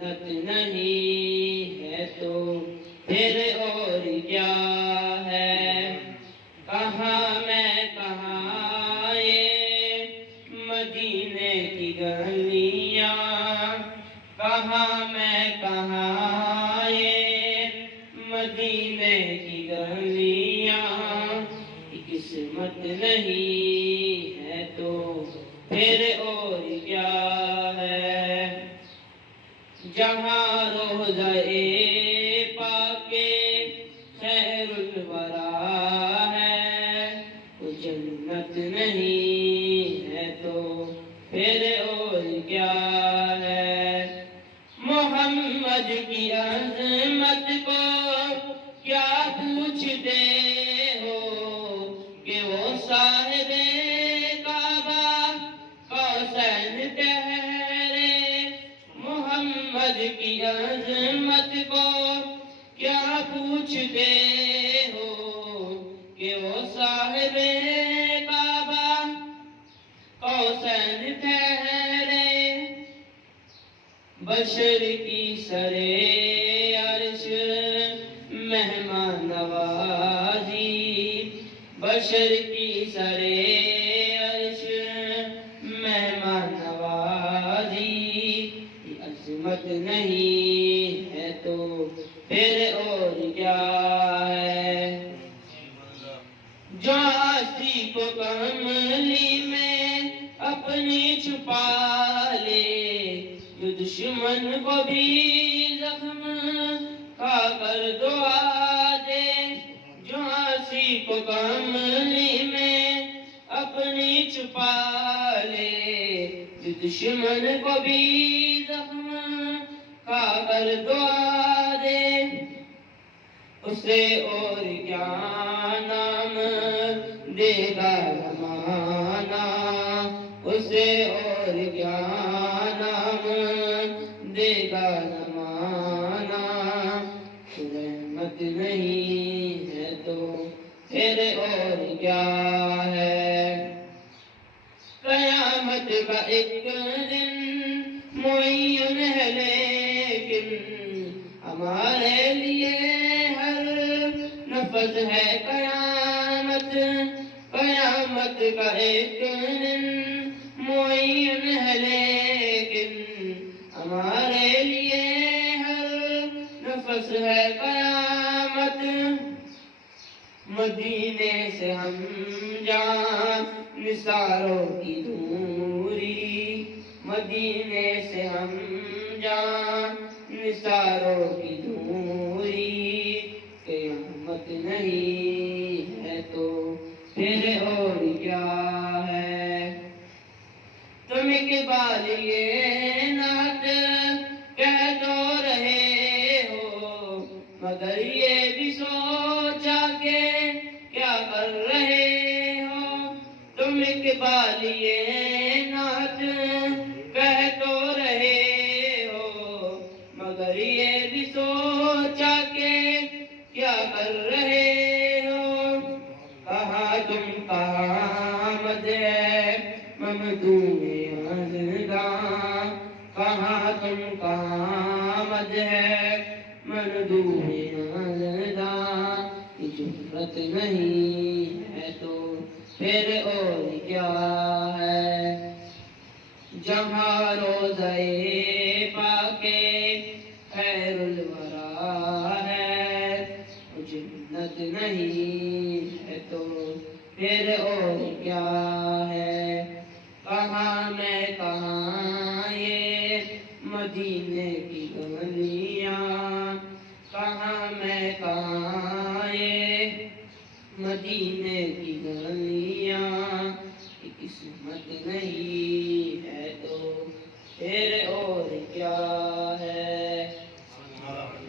جنت نہیں ہے تو پھر اور کیا ہے؟ کہاں میں کہاں یہ مدینے کی گلیاں، کہاں میں کہاں یہ مدینے کی گلیاں، قسمت نہیں ہے تو پھر اور کیا ہے؟ جہاں روضہ پاک خیر الورا ہے، وہ جنت نہیں ہے تو پھر اور کیا ہے؟ محمد کی عظمت کو کیا پوچھتے ہو کہ وہ صاحب کعبہ قوسین ٹھہرے؟ محمد کی عظمت کو کیا پوچھتے ہو کہ وہ صاحب کعبہ قوسین ٹھہرے؟ بشر کی سرے عرش مہمان نوازی، بشر کی سرے عرش مہمان نوازی، یہ عظمت نہیں ہے تو پھر اور کیا ہے؟ جو آسی کو کملی میں اپنی چھپا لے، جو دشمن کو بھی زخم کھا کر دعا دے، جو آسی کو کملی میں اپنی چھپا لے، جو دشمن کو بھی زخم کھا کر دعا دے، اسے اور کیا نام دے گا زمانہ، اسے اور کیا نام دے گا زمانہ، رحمت نہیں ہے تو پھر اور کیا ہے؟ قیامت کا ایک دن معین ہے لیکن ہمارے لیے ہر نفس ہے قیامت، قیامت کا ایک دن معین ہے لیکن ہمارے لیے ہر نفس ہے قیامت، مدینے سے ہم جان نثاروں کی دوری، مدینے سے ہم جان نثاروں کی دوری، قیامت نہیں ہے تو پھر اور کیا ہے؟ تم اقبال یہ نعت کہہ تو رہے ہو، مگر یہ بھی سوچا کہ کیا کر رہے ہو؟ تم اقبال یہ نعت کہہ تو رہے ہو، مگر یہ بھی سوچا کہ کیا کر رہے ہو؟ کہاں تم کہاں مدح ممدوح ازداں، کہاں تم کہاں مدح ممدوح ازداں، یہ جرت نہیں ہے تو پھر اور کیا ہے؟ جہاں روضہ پاک خیر الورا ہے، وہ جنت نہیں ہے تو پھر اور کیا ہے؟ کہاں میں کہاں یہ مدینے کی گلیاں، کہاں میں کہاں یہ مدینے